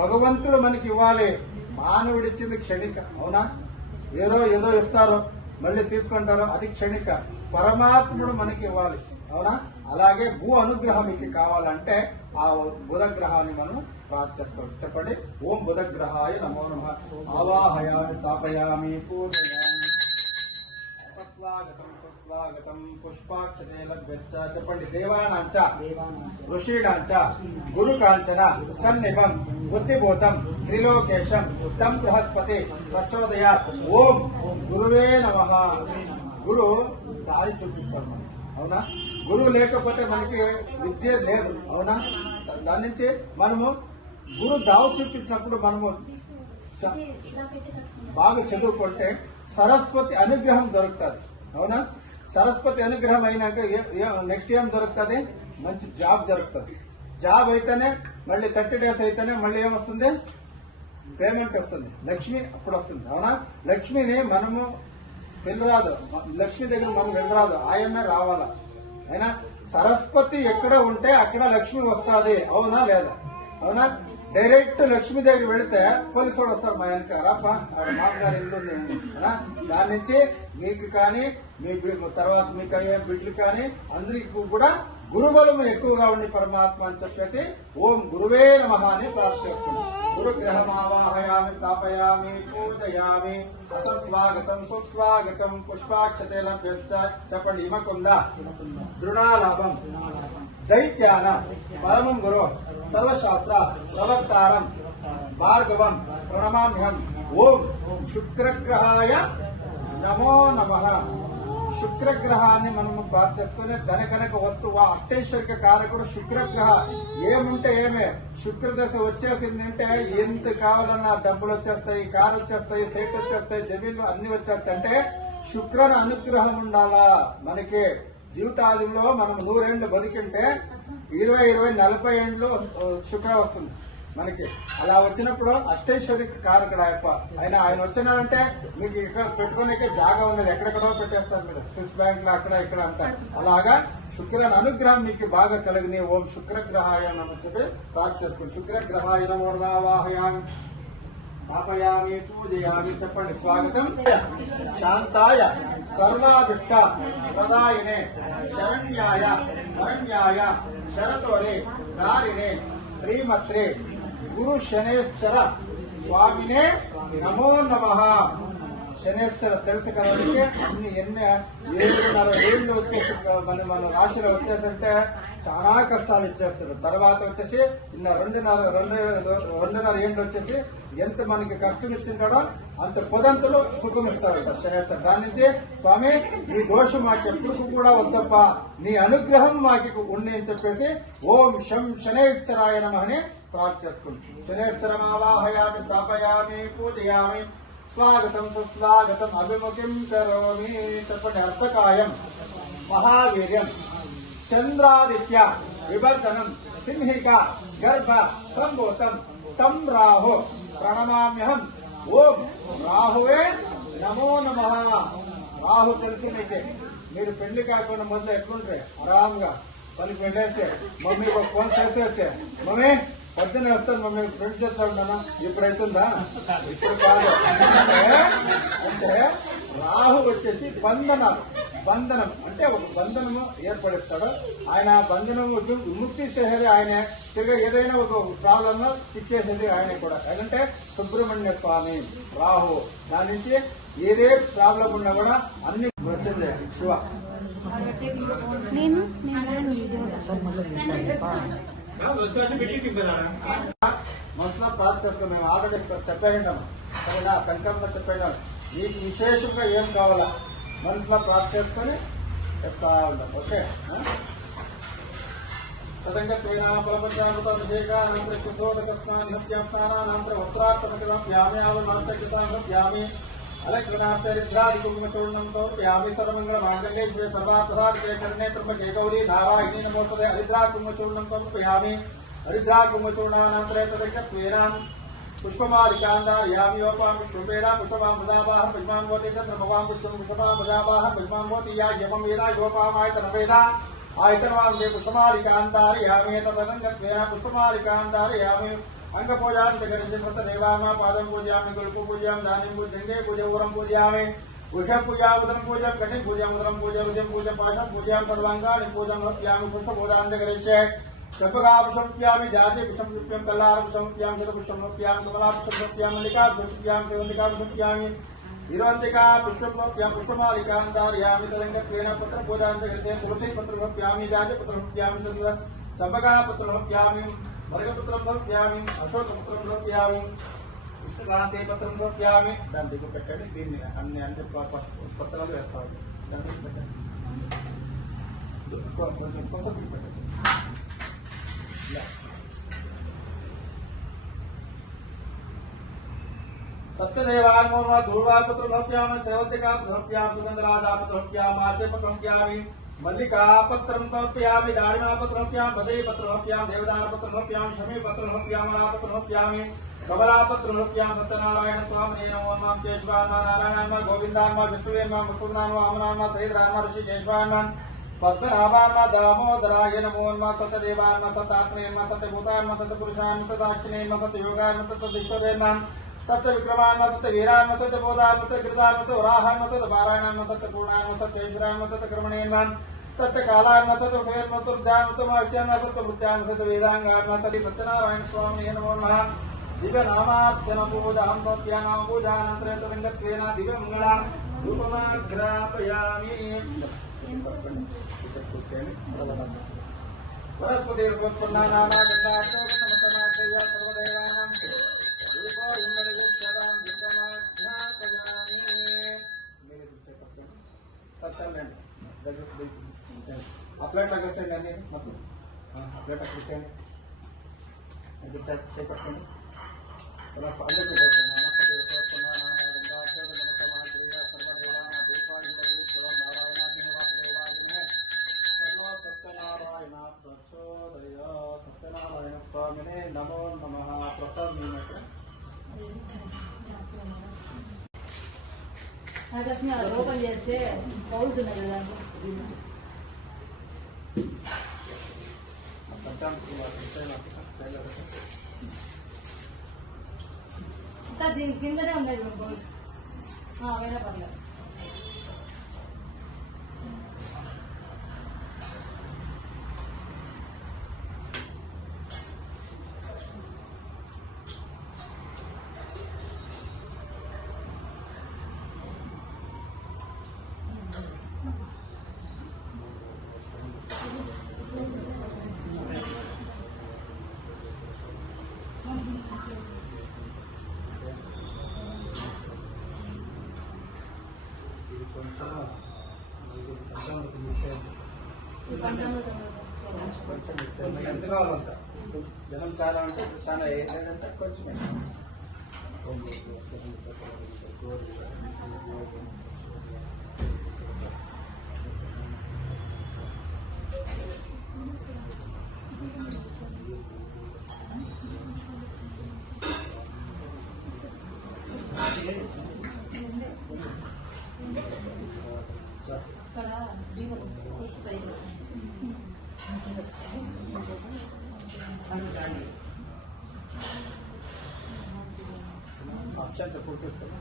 భగవంతుడు మనకి ఇవ్వాలి, మానవుడిచ్చింది క్షణిక. అవునా? ఏదో ఇస్తారో మళ్ళీ తీసుకుంటారో అది క్షణిక. పరమాత్ముడు మనకి ఇవ్వాలి. అవునా? అలాగే భూ అనుగ్రహం మీకు కావాలంటే ఆ బుధగ్రహాన్ని మనం ప్రార్థిస్తాం. చెప్పండి. ఓం బుధగ్రహాయ నమో నమః. ఆవాహయామి స్థాపయామి పూజయామి. స్వాగతం సుస్వాగతం పుష్పాక్షతేలభ్యశ్చ. చెప్పండి. దేవానాంచ ఋషీణాంచ గురుకాంచన సన్నిభం బుద్ధిభూతం త్రిలోకేశం తం బృహస్పతి ప్రచోదయాత్. ఓం గురువే నమః. గురు దారి చూపిస్తాడు మనం. అవునా? గురువు లేకపోతే మనకి విద్య లేదు. అవునా? దాని నుంచి మనము గురు దావు చూపించినప్పుడు మనము బాగా చదువుకుంటే సరస్వతి అనుగ్రహం దొరుకుతుంది. అవునా? సరస్వతి అనుగ్రహం అయినాక నెక్స్ట్ ఏం దొరుకుతుంది? మంచి జాబ్ దొరుకుతుంది. జాబ్ అయితేనే మళ్ళీ 30 days అయితేనే మళ్ళీ ఏమొస్తుంది? పేమెంట్ వస్తుంది. లక్ష్మి అప్పుడు వస్తుంది. అవునా? లక్ష్మిని మనము వెళ్ళరాదు, లక్ష్మి దగ్గర మనం వెళ్ళరాదు, ఆయనే రావాలా. అయినా సరస్వతి ఎక్కడ ఉంటే అక్కడ లక్ష్మి వస్తుంది. అవునా లేదా? అవునా? డైరెక్ట్ లక్ష్మి దగ్గర వెళితే పోలీసు వాడు వస్తారు. మా వెనక రాప మామగారి ఇల్లు ఉంది. దాని నుంచి మీకు కానీ మీ తర్వాత మీకు అయ్యే బిడ్డలు కానీ అందరికి కూడా గురుబలము ఎక్కువగా ఉండి పరమాత్మ అని చెప్పేసి ఓం గురువే నమః అని ప్రార్థిస్తున్నాం. గురుగ్రహమావాహయామి స్థాపయామి పూజయామి. అసస్వాగతం సుస్వాగతం పుష్పాక్షతేలభ్యశ్చ. చెప్పండి. హిమకుంద దృఢాలాభం దైత్యాన పరమం గురు సర్వశాస్త్ర ప్రవక్తారం భార్గవం ప్రణమామ్యహం. ఓం శుక్రగ్రహాయ నమో నమః. శుక్రగ్రహాన్ని మనము ప్రార్థిస్తూనే ధన కనక వస్తువు అష్టైశ్వర్య కారకుడు శుక్రగ్రహ. ఏముంటే ఏమే శుక్రదశ వచ్చేసింది అంటే ఎంత కావాలన్నా డబ్బులు వచ్చేస్తాయి, కారు వచ్చేస్తాయి, సైట్ వచ్చేస్తాయి, జమీన్లు అన్ని వచ్చేస్తాయి. అంటే శుక్రను అనుగ్రహం ఉండాలా మనకి. జీవితాదిలో మనం 100 ఏళ్ళు బతికింటే 20-40 ఏళ్ళు శుక్ర వస్తుంది మనకి. అలా వచ్చినప్పుడు అష్టైశ్వర్య కారకుడు ఆయన వచ్చినారంటే మీకు ఇక్కడ పెట్టుకునే జాగా ఉన్నది, ఎక్కడెక్కడో పెట్టేస్తారు మీరు, స్విస్ బ్యాంక్ లో అక్కడ ఇక్కడ అంతా. అలాగా శుక్రుని అనుగ్రహం మీకు బాగా కలిగిన ఓం శుక్రగ్రహాయ నమః చెప్పి ప్రార్థించుకోండి. శుక్రగ్రహాయ నమో వాహయామి స్థాపయామి పూజయామి. చెప్పండి. స్వాగతం శాంతాయ సర్వాభిష్ట ప్రదాయినే శరణ్యాయ వరణ్యాయ శరతోరే దారినే శ్రీమశ్రీ గురు శనేశ్వర స్వామినే నమో నమః. శనేశ్వర తెలుసు కదండి. అన్ని 7.5 ఏళ్ళు వచ్చేసి మన రాశిలో వచ్చేసంటే చాలా కష్టాలు ఇచ్చేస్తారు. తర్వాత వచ్చేసి ఇలా 2.5 ఏళ్ళు వచ్చేసి ఎంత మనకి కష్టం ఇచ్చింటాడో అంత పొదంతులు సుఖం ఇస్తాడట శనేశ్వర. దాని నుంచి స్వామి నీ దోషం మాకు ఎప్పుడు కూడా వద్దప్ప, నీ అనుగ్రహం మాకు ఉండి అని చెప్పేసి ఓం శం శనేశ్వరాయ నమః అని ప్రార్థించుకుంటాం. శనేశ్వరమావాహయామి స్థాపయామి పూజయామి. స్వాగతం సుస్వాగతం అభిముఖం కరోమి. చెప్పండి. అర్థకాయం మహావీర్యం చంద్రాదిత్య వివర్ధనం సింహిక గర్భ సంభూతం తం రాహు ప్రణమామ్యహం. ఓం రాహువే నమో నమః. రాహు తెలిసి మీకే. మీరు పెళ్లి కాకుండా మొదలు ఎట్లుంటే ఆరాంగా పనికి వెళ్ళేసి మమ్మీ ఒక ఫోన్ చేసేసి మమ్మీ పొద్దున్న వస్తాను మమ్మీ ఫ్రెండ్ చేస్తాను ఇప్పుడు అవుతుందా? ఇప్పుడు కాదు. అంటే రాహు వచ్చేసి బంధనం అంటే ఒక బంధనము ఏర్పడిస్తాడు ఆయన. బంధనము విముక్తి చేసేది ఆయన. తిరిగి ఏదైనా ఒక ప్రాబ్లమ్ చిక్కేసేది ఆయన కూడా. ఎందుకంటే సుబ్రహ్మణ్య స్వామి రాహు. దాని నుంచి ఏదే ప్రాబ్లం ఉన్నా కూడా అన్ని వచ్చింది శివ. మనసులో ప్రార్థిస్తాం. మేము ఆల్రెడీ చెప్పేయంటాము సరేనా? సంకల్పం చెప్పేయడం మీకు విశేషంగా ఏం కావాలా మనసులో ప్రార్థించుకొని చేస్తా ఉంటాం. ఓకే. తదంగా శ్రీరామపరమచామి अलग्नार्थरिद्रादिकुङ्कुमचूर्णं यामि सर्वमङ्गलमाङ्गल्ये शिवे सर्वार्थसाधिके शरण्ये त्र्यम्बके गौरी नारायणी नमोस्तुते. हरिद्राकुङ्कुमचूर्णं समर्पयामि. हरिद्राकुङ्कुमचूर्णानन्तरे तदङ्गत्वेनां पुष्पमालिकान्दारयामि. योपां पुष्पेण पुष्पमामृतावाह पुष्पां भवति चन्द्रमवां पुष्पं पुष्पमामृतावाह पुष्पां भवति या यमं वेदा योपामायतनवेदा आयतनवां पुष्पमालिकान्दारयामि. तदङ्गत्वेन पुष्पमालिकान्दारयामि. अंगपूजां जगन्ति सतदेवानां पादं पूजयामि गुरुको पूजयां दानीं पूजयंगे पूजौरं पूजयामि वृषभ पूजा उदरं पूजा कटिं पूजा उदरं पूजा विजयं पूजा पाशं पूजयां सर्वांगानि पूजां समर्पयामि पुष्पपूजां जगरिष्ये सर्पगापुष्पं समर्पयामि जातिपुष्पं समर्पयामि कल्लारपुष्पं समर्पयामि शतपुष्पं समर्पयामि कमलापुष्पं समर्पयामि मल्लिकापुष्पं समर्पयामि सेवन्तिकापुष्पं समर्पयामि हिरवन्तिका पुष्पं समर्पयामि पुष्पमालिकां धारयामि तदङ्गत्वेन पत्रपूजां जगरिष्ये तुलसीपत्रं समर्पयामि जातिपत्रं समर्पयामि चम्पकापत्रं समर्पयामि मृगपत्रं समर्पयामि अशोकपत्रं समर्पयामि विष्णुकांते पत्रं समर्पयामि दाన్ని దిగు పెట్టండి దీన్ని అన్ని పత్రాలు వేస్తాను దాన్ని దిగు పెట్టండి కొంచెం కోసం దిగు పెట్టండి सत्यदेवान्मोर्वा दूर्वापत्रं समर्पयामि सेवन्तिकापत्रं समर्पयामि सुगन्धराजापत्रं समर्पयामि आचेपत्रं समर्पयामि मल्लिकापत्रं समर्पयामि दाळिमापत्रं समर्पयामि बदरीपत्रं समर्पयामि देवदारपत्रं समर्पयामि शमीपत्रं समर्पयामि मलापत्रं समर्पयामि कमलापत्रं समर्पयामि सत्यनारायण स्वामिने नमो नमः केशवान्मा नारायणान्मा गोविन्दान्मा विष्णुवेन्मा मुकुन्दान्मा वामनान्मा श्रीधरान्मा ऋषिकेशवान्मा पद्मनाभान्मा दामोदराय नमो नमः सत्यदेवान्मा सत्यात्मनेन्मा सत्यभूतान्मा सत्यपुरुषान्मा सत्याक्षिणेन्मा सत्ययोगान्मा सत्यविश्ववेन्मा सत्य विक्रमान्मा सत्य वीरान्मा सत्य बोधान्मा सत्य कृतान्मा सत्य वराहान्मा सत्य पारायणान्मा सत्य पूर्णान्मा सत्य ईश्वरान्मा सत्य कर्मणेन्मा सत्य कालान्मा सत्य फेर्मा सत्य ध्यानोत्तम विद्यान्मा सत्य बुद्ध्यान्मा सत्य वेदांगान्मा सत्य सत्यनारायण स्वामी नमो नमः दिव्य नामार्चन पूजां समर्पयामि पूजानन्तरे तदङ्गत्वेन दिव्य मंगलां धूपमाग्रापयामि वनस्पति समर्पणा नाम गन्धार्थो गन्धमतमात्रया सर्वदेवानां रूपो इंद्रगुप्तदां विद्यमाध्यापयामि मेरे पीछे करते हैं सत्संग अपना लगेसे गाने मतलब हां अपना करते हैं इधर से करते हैं वनस्पति को बोलते हैं वनस्पति समर्पणा नाम गन्धार्थो गन्धमतमात्रया सर्वदेवानां रूपो इंद्रगुप्तदां नारायणादिवासदेवादिने सर्व सत्यनारायण प्रचोदयात् सत्यनारायण स्वामिने नमो नमः प्रसन्नते అదట్లా ఓపెన్ చేస్తే పౌల్స్ ఉన్నాయి కదా సార్ దీని కిందనే ఉన్నాయి పౌల్స్ వేరే పర్లేదు ఎంత కావాలంట జనం చాలా అంటే చాలా లేదంటే కొంచెం అక్షంత పుట్టిస్తాను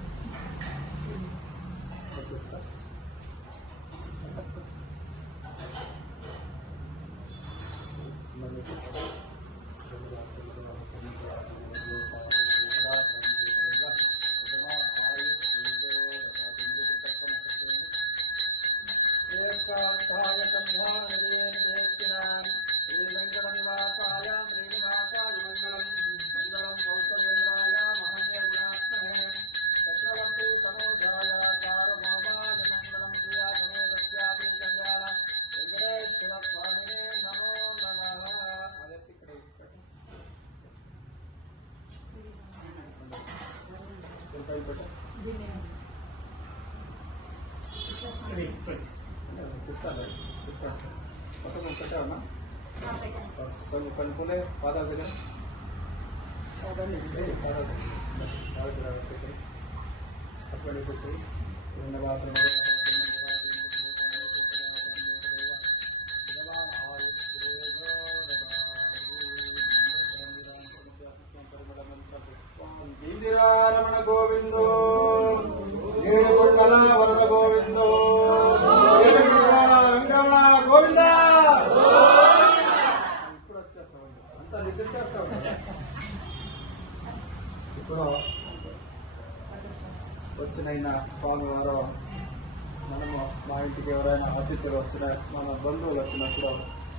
కొన్ని పూలే పాదాలు దగ్గర అక్కడ కూర్చొని ఇంటికి ఎవరైనా అతిథులు వచ్చినా మన బంధువులు వచ్చినప్పుడు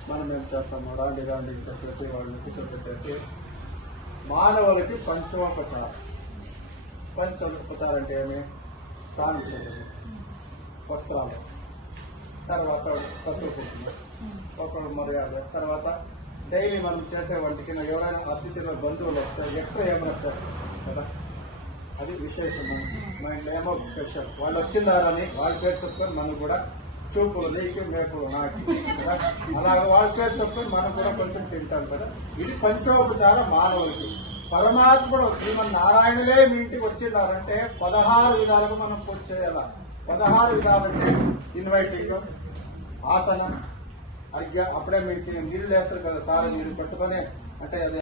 మనం ఏం చేస్తాము, రాండి రాండి అని చెప్పేసి వాళ్ళని కూర్చోబెట్టేసి మానవులకి పంచోపచారం. పంచోపచారం అంటే ఏమి? కానుకలు, వస్త్రాలు, తర్వాత పసుపు, ఒక మర్యాద, తర్వాత డైలీ మనం చేసే వంటికి ఎవరైనా అతిథుల బంధువులు వస్తే ఎక్స్ట్రా ఏమైనా చేస్తాం కదా, అది విశేషం. My name of special. వాళ్ళు వచ్చిందారని వాళ్ళ పేరు చెప్పుకొని మనం కూడా చూపులు నీకు మేపులు నాకు కదా, అలాగే వాళ్ళ పేరు చెప్పుకొని మనం కూడా కొంచెం తింటాం కదా. ఇది పంచోపచారం మానవులకి. పరమాత్ముడు శ్రీమన్నారాయణులే మీ ఇంటికి వచ్చిండారంటే 16 విధాలుగా మనం పూజ చేయాల. 16 విధాలంటే ఇన్వైటింగ్, ఆసనం, అర్ఘ్య, అప్పుడే మీకు నీళ్ళు వేస్తారు కదా సార్, మీరు పెట్టుకొని అంటే అది